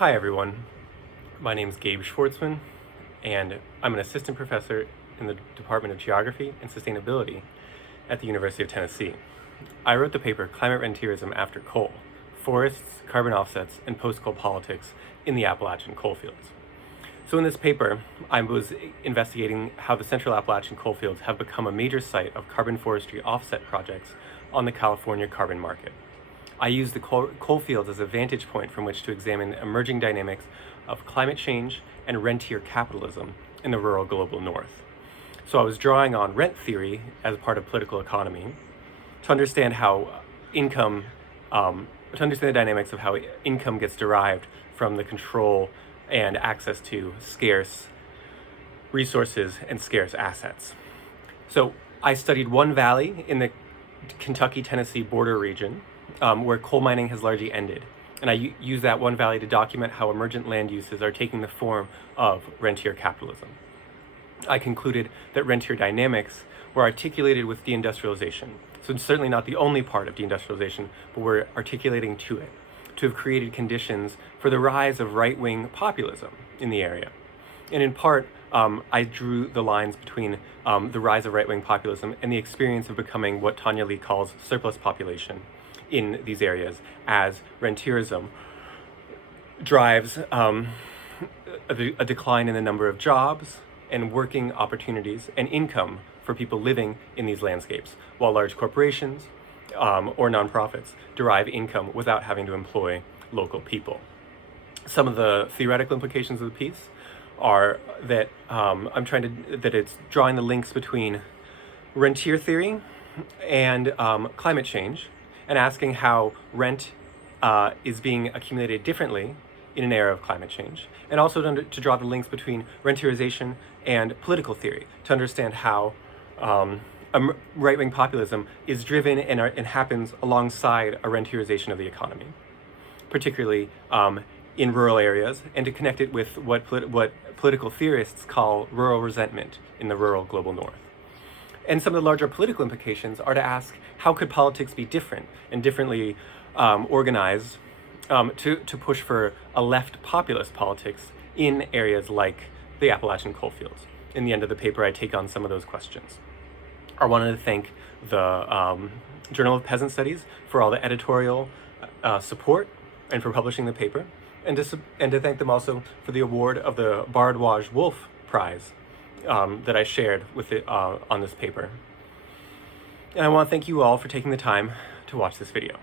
Hi everyone, my name is Gabe Schwartzman, and I'm an assistant professor in the Department of Geography and Sustainability at the University of Tennessee. I wrote the paper Climate Rentierism After Coal: Forests, Carbon Offsets, and Post-Coal Politics in the Appalachian Coalfields. So in this paper, I was investigating how the Central Appalachian coalfields have become a major site of carbon forestry offset projects on the California carbon market. I used the coalfields as a vantage point from which to examine the emerging dynamics of climate change and rentier capitalism in the rural global north. So I was drawing on rent theory as part of political economy to understand how income, to understand the dynamics of how income gets derived from the control and access to scarce resources and scarce assets. So I studied one valley in the Kentucky-Tennessee border region, where coal mining has largely ended. And I use that one valley to document how emergent land uses are taking the form of rentier capitalism. I concluded that rentier dynamics were articulated with deindustrialization. So it's certainly not the only part of deindustrialization, but we're articulating to it, to have created conditions for the rise of right-wing populism in the area. And in part, I drew the lines between the rise of right-wing populism and the experience of becoming what Tanya Lee calls surplus population in these areas, as rentierism drives a decline in the number of jobs and working opportunities and income for people living in these landscapes, while large corporations or nonprofits derive income without having to employ local people. Some of the theoretical implications of the piece are that that it's drawing the links between rentier theory and climate change, and asking how rent is being accumulated differently in an era of climate change, and also to draw the links between rentierization and political theory, to understand how right-wing populism is driven and happens alongside a rentierization of the economy, particularly in rural areas, and to connect it with what political theorists call rural resentment in the rural global north. And some of the larger political implications are to ask, how could politics be different and differently organized to push for a left populist politics in areas like the Appalachian coalfields? In the end of the paper, I take on some of those questions. I wanted to thank the Journal of Peasant Studies for all the editorial support and for publishing the paper, and to thank them also for the award of the Bharadwaj-Wolf Prize that I shared with it on this paper. And I want to thank you all for taking the time to watch this video.